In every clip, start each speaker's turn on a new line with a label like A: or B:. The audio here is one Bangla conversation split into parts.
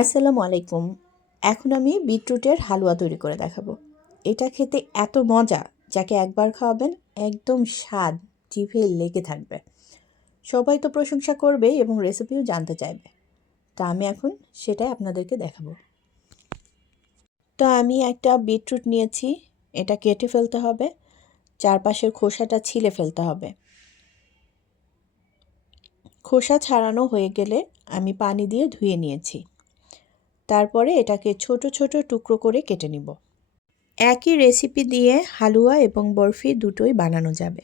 A: আসসালামু আলাইকুম। এখন আমি বিটরুটের হালুয়া তৈরি করে দেখাবো। এটা খেতে এত মজা, যাকে একবার খাওয়াবেন একদম স্বাদ, জিভে লেগে থাকবে। সবাই তো প্রশংসা করবে এবং রেসিপিও জানতে চাইবে। তা আমি এখন সেটাই আপনাদেরকে দেখাবো। তো আমি একটা বিটরুট নিয়েছি, এটা কেটে ফেলতে হবে, চারপাশের খোসাটা ছিলে ফেলতে হবে। খোসা ছাড়ানো হয়ে গেলে আমি পানি দিয়ে ধুয়ে নিয়েছি। তারপরে এটাকে ছোট ছোট টুকরো করে কেটে নিব। একই রেসিপি দিয়ে হালুয়া এবং বরফি দুটোই বানানো যাবে।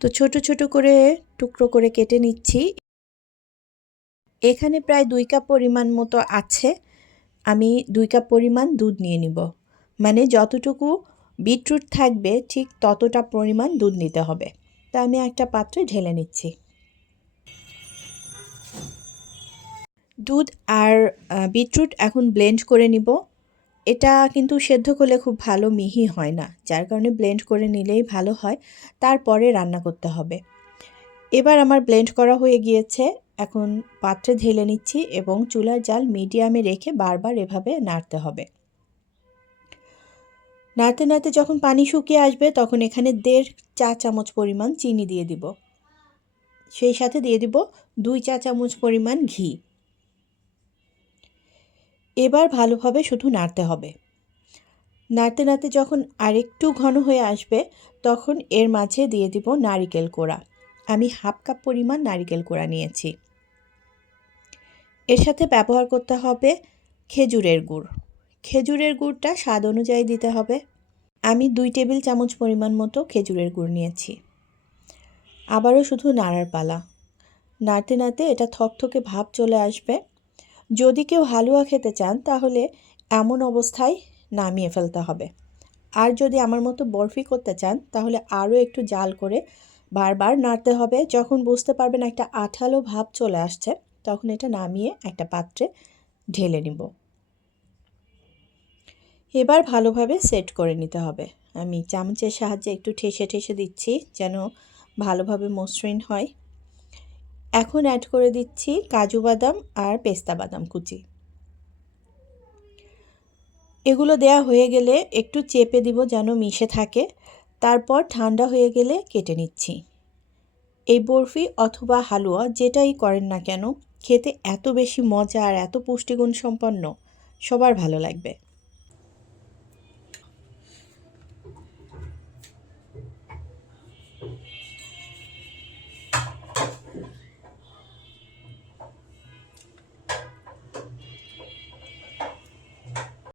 A: তো ছোট ছোট করে টুকরো করে কেটে নিচ্ছি। এখানে প্রায় দুই কাপ পরিমাণ মতো আছে। আমি দুই কাপ পরিমাণ দুধ নিয়ে নিব। মানে যতটুকু বিটরুট থাকবে ঠিক ততটা পরিমাণ দুধ নিতে হবে। তা আমি একটা পাত্রে ঢেলে নিচ্ছি। দুধ আর বিটরুট এখন ব্লেন্ড করে নিব। এটা কিন্তু সেদ্ধ করলে খুব ভালো মিহি হয় না, যার কারণে ব্লেন্ড করে নিলেই ভালো হয়। তারপরে রান্না করতে হবে। এবার আমার ব্লেন্ড করা হয়ে গিয়েছে। এখন পাত্রে ঢেলে নিচ্ছি এবং চুলার জাল মিডিয়ামে রেখে বারবার এভাবে নাড়তে হবে। নাড়তে নাড়তে যখন পানি শুকিয়ে আসবে, তখন এখানে দেড় চা চামচ পরিমাণ চিনি দিয়ে দিব। সেই সাথে দিয়ে দিব দুই চা চামচ পরিমাণ ঘি। এবার ভালোভাবে শুধু নাড়তে হবে। নাড়তে নাড়তে যখন আরেকটু ঘন হয়ে আসবে, তখন এর মাঝে দিয়ে দিব নারিকেল কোড়া। আমি হাফ কাপ পরিমাণ নারিকেল কোড়া নিয়েছি। এর সাথে ব্যবহার করতে হবে খেজুরের গুড়। খেজুরের গুড়টা স্বাদ অনুযায়ী দিতে হবে। আমি দুই টেবিল চামচ পরিমাণ মতো খেজুরের গুড় নিয়েছি। আবারও শুধু নাড়ার পালা। নাড়তে নাড়তে এটা থকথকে ভাব চলে আসবে। যদি কেউ হালুয়া খেতে চান, তাহলে এমন অবস্থায় নামিয়ে ফেলতে হবে। আর যদি আমার মতো বরফি করতে চান, তাহলে আরও একটু জাল করে বারবার নাড়তে হবে। যখন বুঝতে পারবেন একটা আঠালো ভাব চলে আসছে, তখন এটা নামিয়ে একটা পাত্রে ঢেলে নিব। এবার ভালোভাবে সেট করে নিতে হবে। আমি চামচের সাহায্যে একটু ঠেসে ঠেসে দিচ্ছি, যেন ভালোভাবে মসৃণ হয়। এখন অ্যাড করে দিচ্ছি কাজু বাদাম আর পেস্তা বাদাম কুচি। এগুলো দেয়া হয়ে গেলে একটু চেপে দিব যেন মিশে থাকে। তারপর ঠান্ডা হয়ে গেলে কেটে নিচ্ছি। এই বরফি অথবা হালুয়া যেটাই করেন না কেন, খেতে এত বেশি মজা আর এত পুষ্টিগুণ সম্পন্ন, সবার ভালো লাগবে।